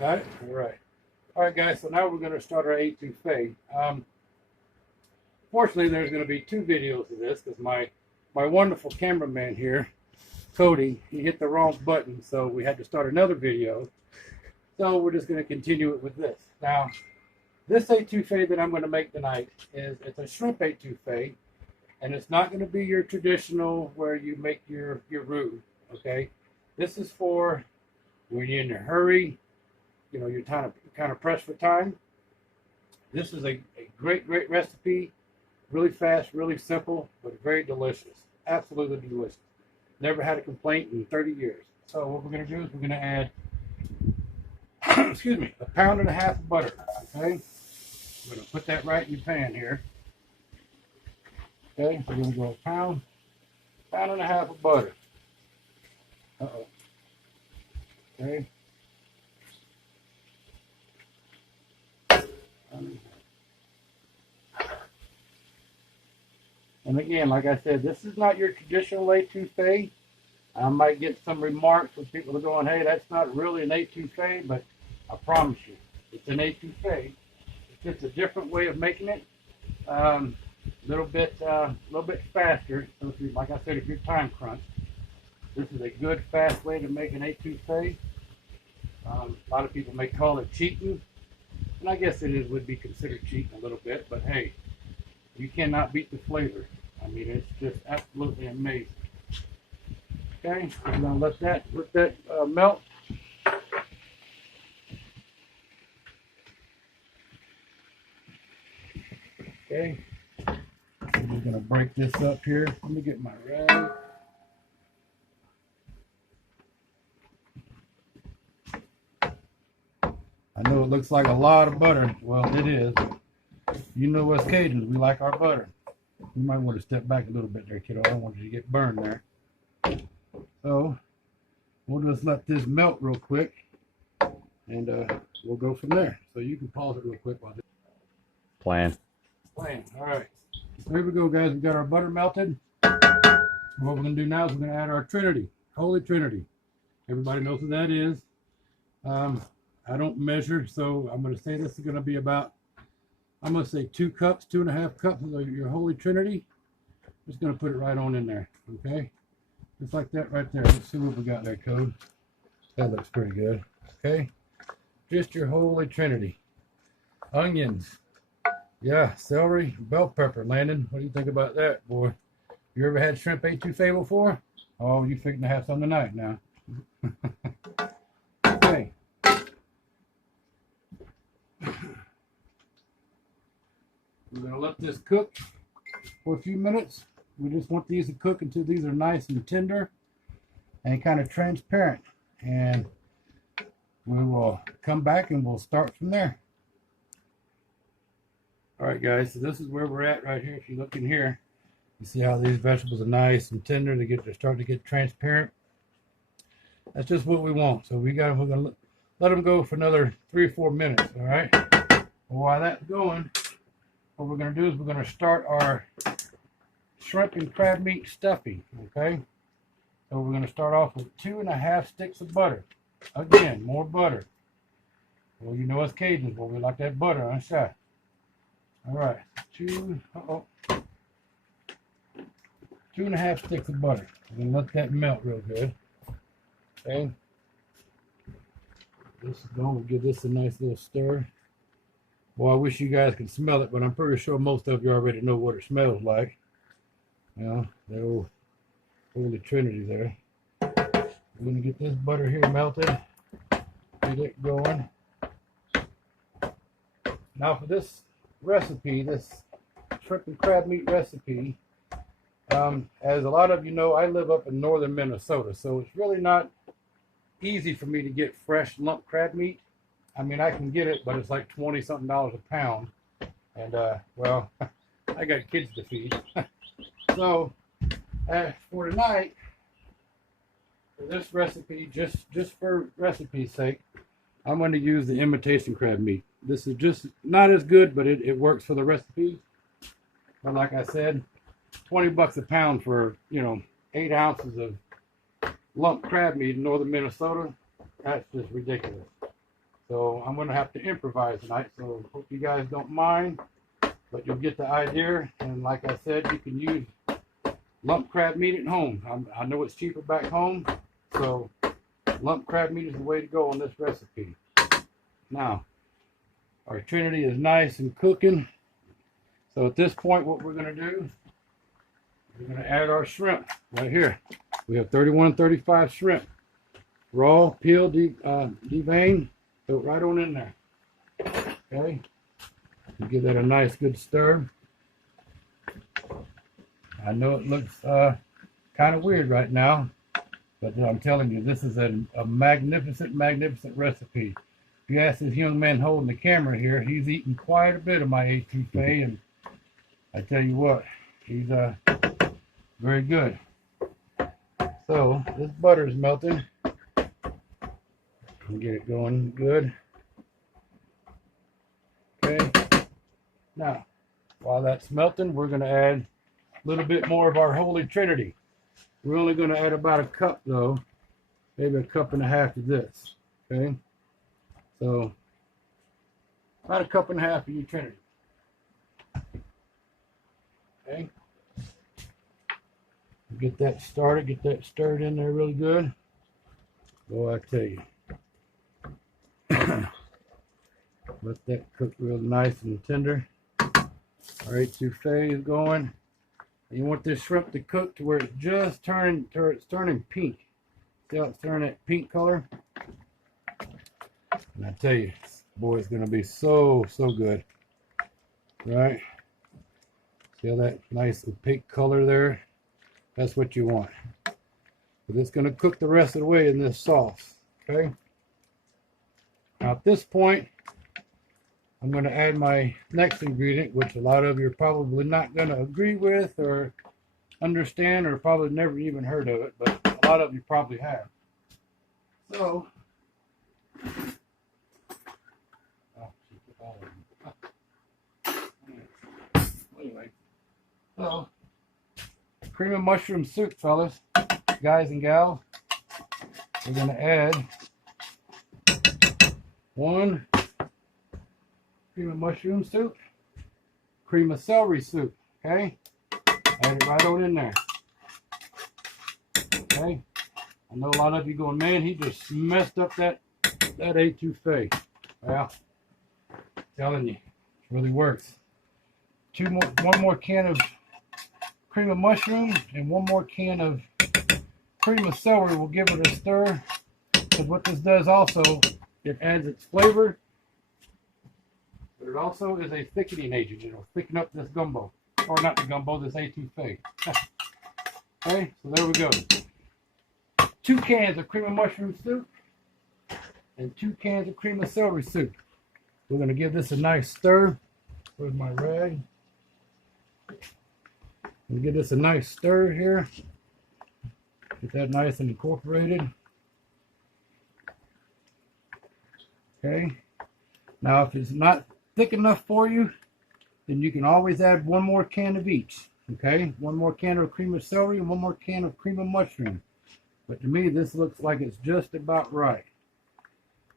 Got it? All right. All right, guys, so now we're going to start our etouffee. Fortunately, there's going to be two videos of this because my wonderful cameraman here, Cody, he hit the wrong button, so we had to start another video. So we're just going to continue it with this. Now, this etouffee that I'm going to make tonight it's a shrimp etouffee, and it's not going to be your traditional where you make your roux, okay? This is for when you're in a hurry, you know, you're kind of pressed for time. This is a great recipe, really fast, really simple, but very delicious. Absolutely delicious. Never had a complaint in 30 years. So what we're going to do is we're going to add, excuse me, 1.5 pounds of butter. Okay, I'm going to put that right in your pan here. Okay, we're going to go 1.5 pounds of butter. Uh-oh. Okay. And again, like I said, this is not your traditional etouffee. I might get some remarks from people going, hey, that's not really an etouffee, but I promise you, it's an etouffee. It's just a different way of making it. Little bit faster. So if you, like I said, if you're time crunched, this is a good, fast way to make an etouffee. A lot of people may call it cheating, and I guess would be considered cheating a little bit, but hey, you cannot beat the flavor. I mean, it's just absolutely amazing. Okay, I'm gonna let that melt. Okay, we're gonna break this up here. Let me get my rag. I know it looks like a lot of butter. Well, it is. You know us Cajuns, we like our butter. You might want to step back a little bit there, kiddo. I don't want you to get burned there. So we'll just let this melt real quick, and we'll go from there. So you can pause it real quick while this Plan. All right. There we go, guys. We got our butter melted. What we're going to do now is we're going to add our Trinity, Holy Trinity. Everybody knows what that is. I don't measure, so I'm going to say this is going to be about, I'm going to say 2 cups, 2.5 cups of your Holy Trinity. Just going to put it right on in there, okay? Just like that right there. Let's see what we got there, Code. That looks pretty good, okay? Just your Holy Trinity. Onions. Yeah, celery, bell pepper. Landon, what do you think about that, boy? You ever had shrimp etouffee before? Oh, you fixing to have some tonight now. Okay. We're going to let this cook for a few minutes. We just want these to cook until these are nice and tender and kind of transparent. And we will come back and we'll start from there. All right, guys, so this is where we're at right here. If you look in here, you see how these vegetables are nice and tender. They're starting to get transparent. That's just what we want. So we're going to let them go for another 3 or 4 minutes, all right? Well, while that's going, what we're going to do is we're going to start our shrimp and crab meat stuffing, okay? So we're going to start off with 2.5 sticks of butter. Again, more butter. Well, you know us Cajuns, well, we like that butter, huh, Shy? All right, 2.5 sticks of butter. We're going to let that melt real good, okay? This is going to give this a nice little stir. Well, I wish you guys could smell it, but I'm pretty sure most of you already know what it smells like. You know, the old Holy Trinity there. We're going to get this butter here melted. Get it going. Now for this recipe, this shrimp and crab meat recipe, as a lot of you know, I live up in northern Minnesota, so it's really not easy for me to get fresh lump crab meat. I mean, I can get it, but it's like $20-something a pound. And, well, I got kids to feed. So, for tonight, for this recipe, just for recipe's sake, I'm going to use the imitation crab meat. This is just not as good, but it works for the recipe. But like I said, $20 a pound for, 8 ounces of lump crab meat in northern Minnesota. That's just ridiculous. So I'm going to have to improvise tonight. So hope you guys don't mind, but you'll get the idea. And like I said, you can use lump crab meat at home. I know it's cheaper back home, so lump crab meat is the way to go on this recipe. Now, our Trinity is nice and cooking. So at this point, what we're going to do, we're going to add our shrimp right here. We have 31 and 35 shrimp. Raw, peeled, deveined, throw it right on in there. Okay? Give that a nice good stir. I know it looks kind of weird right now, but I'm telling you, this is a magnificent, magnificent recipe. If you ask this young man holding the camera here, he's eaten quite a bit of my etouffee, and I tell you what, he's very good. So this butter is melting. Get it going good. Okay. Now, while that's melting, we're going to add a little bit more of our Holy Trinity. We're only going to add about a cup, though, maybe a cup and a half of this. Okay. So about a cup and a half of your Trinity. Okay. Get that started, get that stirred in there really good. Boy, I tell you. Let that cook real nice and tender. Our etouffee is going. You want this shrimp to cook to where it's just turning pink. See how it's turning that pink color? And I tell you, boy, it's going to be so good. Right? See how that nice pink color there? That's what you want. But it's going to cook the rest of the way in this sauce. Okay? Now at this point, I'm going to add my next ingredient, which a lot of you are probably not going to agree with or understand, or probably never even heard of it, but a lot of you probably have. So, anyway, so cream of mushroom soup, fellas, guys and gals. We're going to add 1 cream of mushroom soup, cream of celery soup, okay? Add it right on in there, okay? I know a lot of you going, man, he just messed up that etouffee. Well, I'm telling you, it really works. One more can of cream of mushroom and 1 more can of cream of celery will give it a stir. Because what this does also, it adds its flavor, but it also is a thickening agent. It'll thicken up this gumbo, or not the gumbo, this etouffee. Okay, so there we go. 2 cans of cream of mushroom soup and 2 cans of cream of celery soup. We're going to give this a nice stir. Where's my rag? We'll give this a nice stir here. Get that nice and incorporated. Okay. Now, if it's not thick enough for you, then you can always add 1 more can of each. Okay, 1 more can of cream of celery and 1 more can of cream of mushroom. But to me, this looks like it's just about right.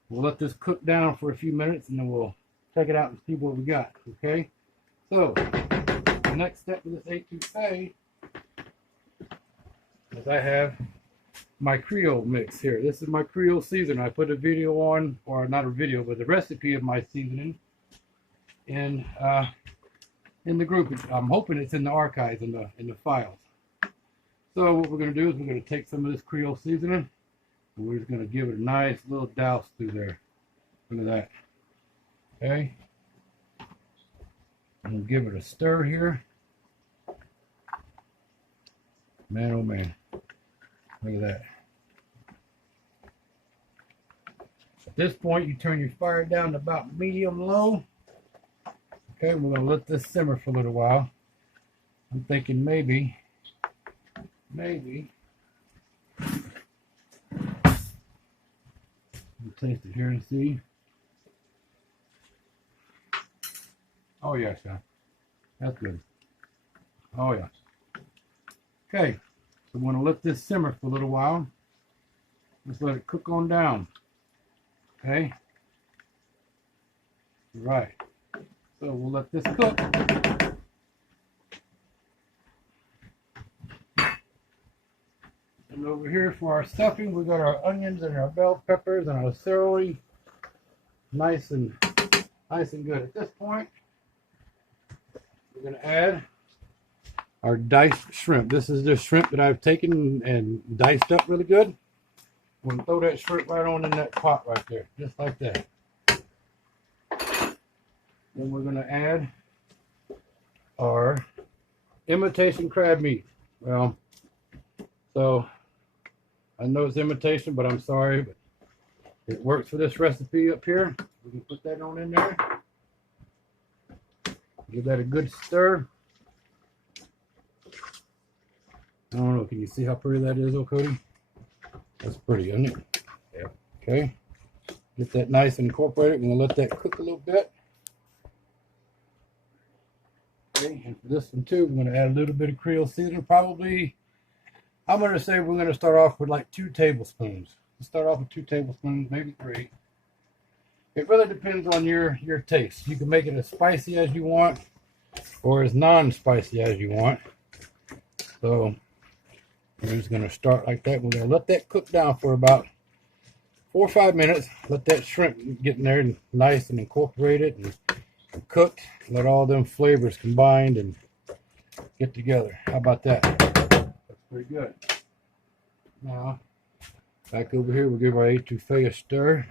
We'll let this cook down for a few minutes, and then we'll take it out and see what we got. Okay. So the next step of this etouffee is I have my Creole mix here. This is my Creole seasoning. I put a video on, or not a video, but the recipe of my seasoning in the group. I'm hoping it's in the archives, in the files. So what we're going to do is we're going to take some of this Creole seasoning, and we're just going to give it a nice little douse through there. Look at that. Okay. And we'll give it a stir here. Man, oh man. Look at that. At this point, you turn your fire down to about medium-low. Okay, we're going to let this simmer for a little while. I'm thinking maybe. We'll taste it here and see. Oh, yes, yeah. That's good. Oh, yeah. Okay, so we're going to let this simmer for a little while. Just let it cook on down. Okay, Right. So we'll let this cook. And over here for our stuffing, we got our onions and our bell peppers and our celery, nice and good. At this point, we're going to add our diced shrimp. This is the shrimp that I've taken and diced up really good. We're going to throw that shrimp right on in that pot right there, just like that. Then we're going to add our imitation crab meat. Well, so I know it's imitation, but I'm sorry, but it works for this recipe up here. We can put that on in there. Give that a good stir. I don't know, can you see how pretty that is, oh Cody? That's pretty, isn't it? Yeah. Okay. Get that nice and incorporated. We're going to let that cook a little bit. Okay, and for this one too, we're going to add a little bit of Creole seasoning. Probably, I'm going to say we're going to start off with like 2 tablespoons. Let's start off with 2 tablespoons, maybe 3. It really depends on your taste. You can make it as spicy as you want or as non-spicy as you want. So we're just going to start like that. We're going to let that cook down for about 4 or 5 minutes. Let that shrimp get in there and nice and incorporated and cooked. Let all them flavors combined and get together. How about that? That's pretty good. Now, back over here, we'll give our etouffee a stir.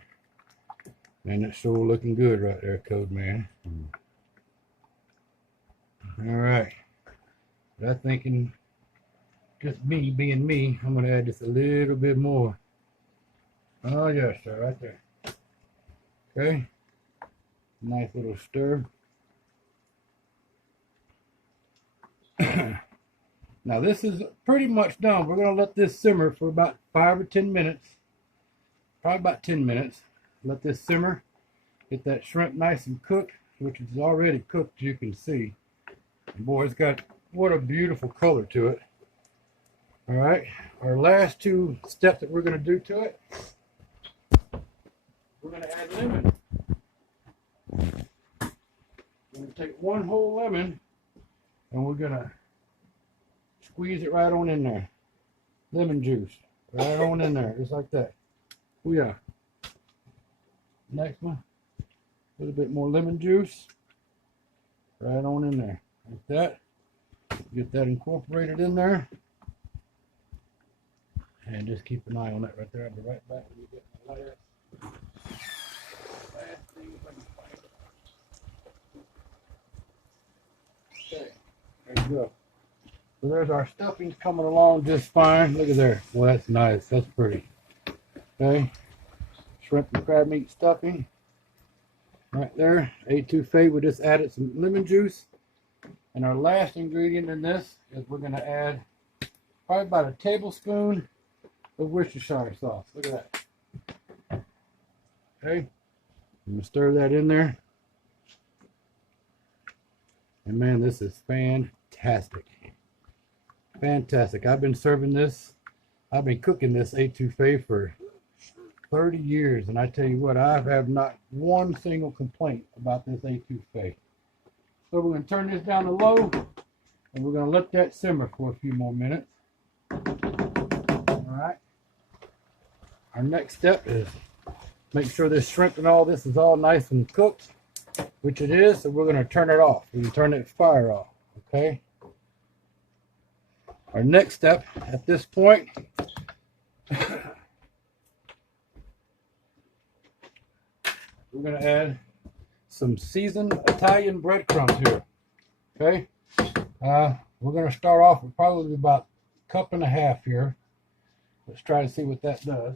And it's sure looking good right there, Code Man. All right. But I'm thinking, just me being me, I'm going to add just a little bit more. Oh, yes, sir, right there. Okay. Nice little stir. Now, this is pretty much done. We're going to let this simmer for about 5 or 10 minutes. Probably about 10 minutes. Let this simmer. Get that shrimp nice and cooked, which is already cooked, you can see. And boy, it's got what a beautiful color to it. All right, our last 2 steps that we're going to do to it. We're going to add lemon. We're going to take 1 whole lemon and we're going to squeeze it right on in there. Lemon juice. Right on in there, just like that. Oh yeah. Next one. A little bit more lemon juice. Right on in there. Like that. Get that incorporated in there. And just keep an eye on that right there. I'll be right back when you get my last thing if I can find it. Okay. There you go. So there's our stuffings coming along just fine. Look at there. Well, that's nice. That's pretty. Okay. Shrimp and crab meat stuffing. Right there. Etouffee. We just added some lemon juice. And our last ingredient in this is we're going to add probably about a tablespoon of Worcestershire sauce. Look at that. Okay. I'm going to stir that in there. And man, this is fantastic. Fantastic. I've been serving this. I've been cooking this etouffee for 30 years. And I tell you what, I have not one single complaint about this etouffee. So we're going to turn this down to low. And we're going to let that simmer for a few more minutes. Alright. Our next step is make sure this shrimp and all this is all nice and cooked, which it is, so we're going to turn it off. We can turn that fire off, okay? Our next step at this point, we're going to add some seasoned Italian breadcrumbs here, okay? We're going to start off with probably about a cup and a half here. Let's try to see what that does.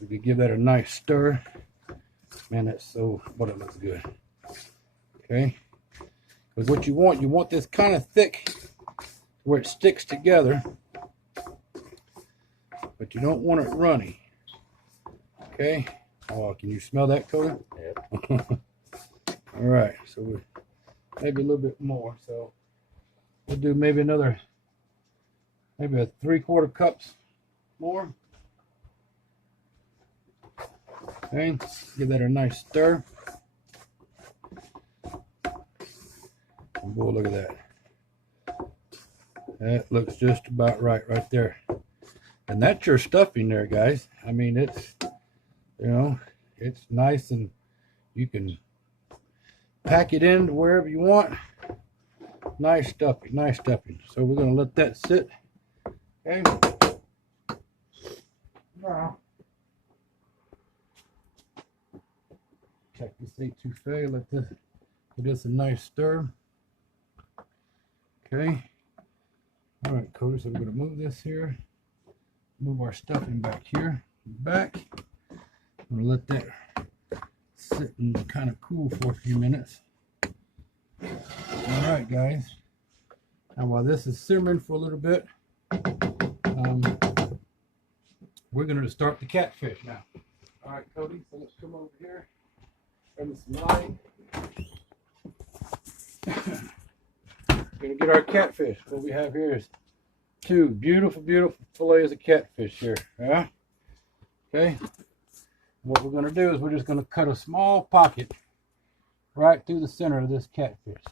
We could give that a nice stir. Man, that's so, but it looks good. Okay. Because what you want this kind of thick where it sticks together, but you don't want it runny. Okay. Oh, can you smell that, Cody? Yep. All right. So we maybe a little bit more. So we'll do maybe another, maybe a 3/4 cups more. Okay, give that a nice stir. Boy, look at that. That looks just about right there. And that's your stuffing there, guys. I mean, it's, you know, it's nice, and you can pack it in wherever you want. Nice stuffing, nice stuffing. So we're going to let that sit. Okay. Now, check this etouffee. Let this, give this a nice stir. Okay. All right, Cody. So we're going to move this here. Move our stuffing back here. Back. I'm going to let that sit and kind of cool for a few minutes. All right, guys. Now, while this is simmering for a little bit, we're going to start the catfish now. All right, Cody. So let's come over here. Turn some light. We're going to get our catfish. What we have here is two beautiful, beautiful fillets of catfish here. Yeah. Okay. What we're going to do is we're just going to cut a small pocket right through the center of this catfish.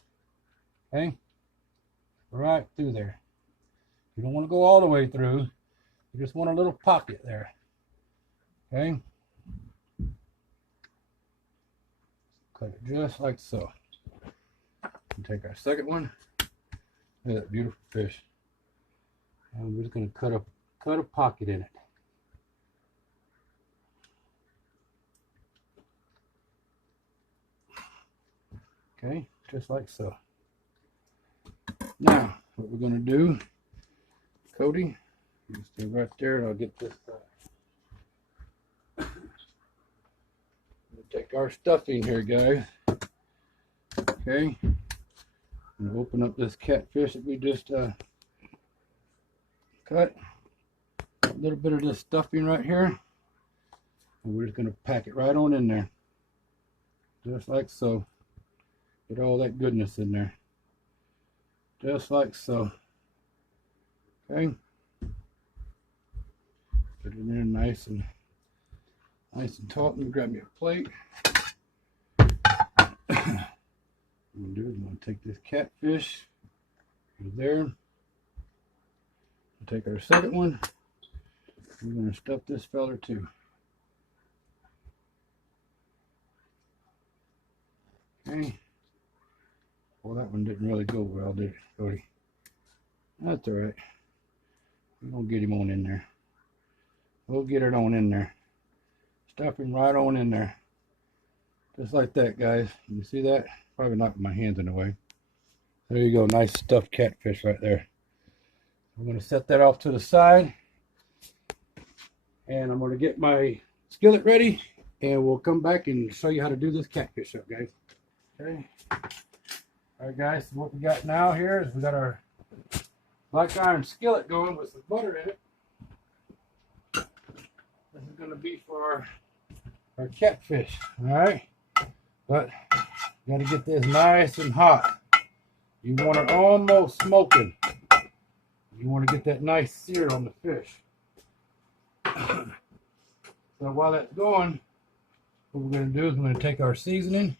Okay. Right through there. You don't want to go all the way through. You just want a little pocket there. Okay. Cut it just like so. And take our second one. Look at that beautiful fish. And we're just going to cut a pocket in it. Okay, just like so. Now, what we're going to do, Cody, you stay right there, and I'll get this. We'll take our stuffing here, guys. Okay. And open up this catfish that we just cut. A little bit of this stuffing right here. And we're just going to pack it right on in there. Just like so. Get all that goodness in there. Just like so. Okay. Get it in there nice and taut. Let me grab me a plate. What I'm going to do is I'm going to take this catfish. There. We'll take our second one. We're going to stuff this feller too. Okay. Well, that one didn't really go well, did it, Cody? That's all right. We're going to get him on in there. We'll get it on in there. Stuff him right on in there. Just like that, guys. You see that? Probably knocked my hands in the way. There you go. Nice stuffed catfish right there. I'm going to set that off to the side. And I'm going to get my skillet ready. And we'll come back and show you how to do this catfish up, guys. Okay. All right, guys. So what we got now here is we got our black iron skillet going with some butter in it. This is going to be for our catfish. All right. But you got to get this nice and hot. You want it almost smoking. You want to get that nice sear on the fish. So while that's going, what we're going to do is we're going to take our seasoning,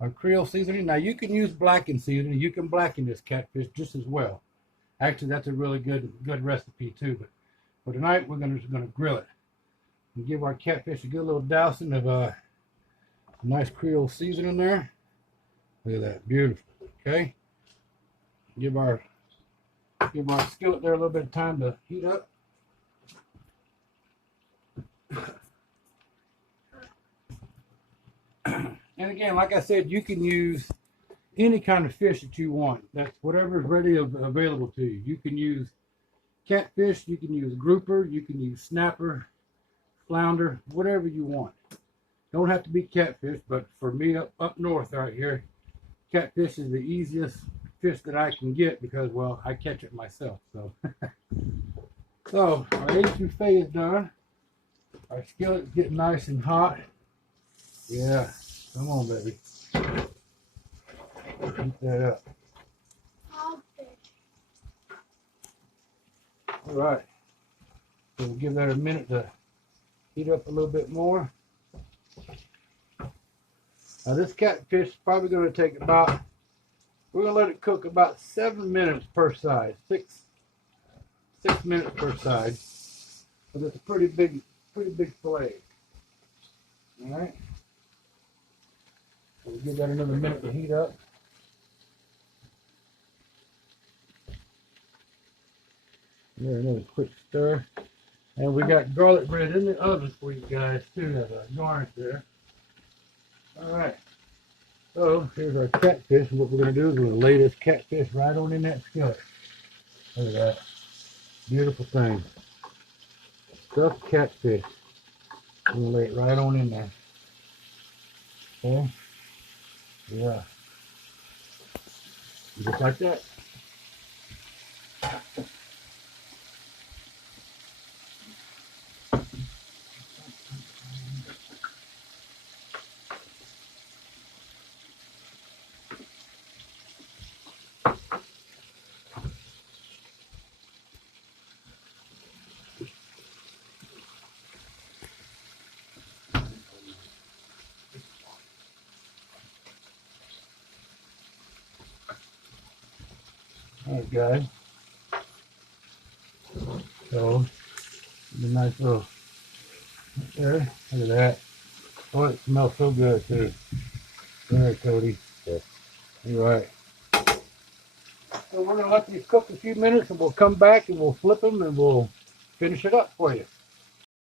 our Creole seasoning. Now you can use blackened seasoning. You can blacken this catfish just as well. Actually, that's a really good recipe too. But for tonight, we're just going to grill it and give our catfish a good little dousing of nice Creole seasoning there. Look at that, beautiful. Okay, give our skillet there a little bit of time to heat up. And again, like I said, you can use any kind of fish that you want. That's whatever is ready available to you. You can use catfish, you can use grouper, you can use snapper, flounder, whatever you want. Don't have to be catfish, but for me up north right here, catfish is the easiest fish that I can get because, well, I catch it myself. So, so our etouffee is done. Our skillet's getting nice and hot. Yeah, come on, baby. Heat that up. All right. So we'll give that a minute to heat up a little bit more. Now this catfish is probably going to take about, we're going to let it cook about 7 minutes per side. Six minutes per side. But it's a pretty big fillet. Alright. So we'll give that another minute to heat up. There, another quick stir. And we got garlic bread in the oven for you guys too, as a garnish there. Alright. So here's our catfish. And what we're going to do is we're going to lay this catfish right on in that skillet. Look at that. Beautiful thing. Stuffed catfish. We're going to lay it right on in there. Okay? Yeah. Just like that. Alright guys, so a nice little there, look at that. Oh, it smells so good too. Alright Cody. Yeah. Alright. So we're going to let these cook a few minutes and we'll come back and we'll flip them and we'll finish it up for you.